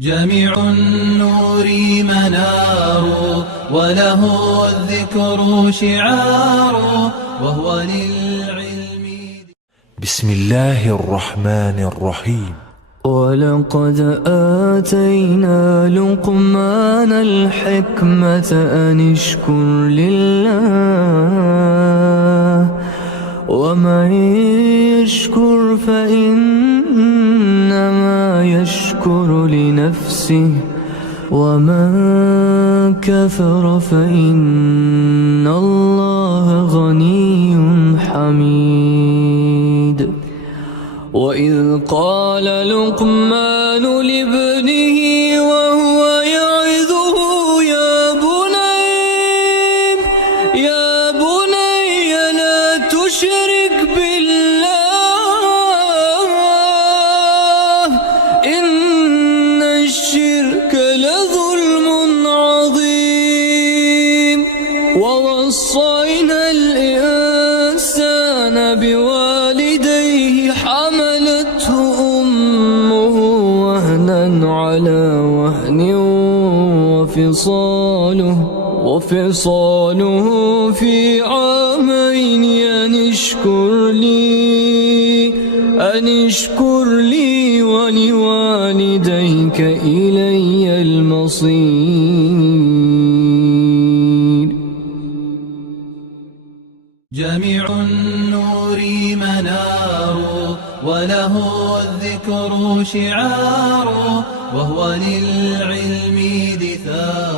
جميع النور منار وله الذكر شعار وهو للعلم. بسم الله الرحمن الرحيم. ولقد آتينا لقمان الحكمة أن اشكر لله ومن يشكر فإنما يشكر لنفسه ومن كفر فإن الله غني حميد. وإذ قال لقمان لابنه وهو يعظه يا بني لا تشرك بالله إن الشرك لظلم عظيم. ووصينا الإنسان بوالديه حملته أمه وهنا على وهن وفصاله في عامين أن اشكر لي ولوالديك إلي المصير. جميع النور منار وله الذكر شعار وهو للعلم دثار.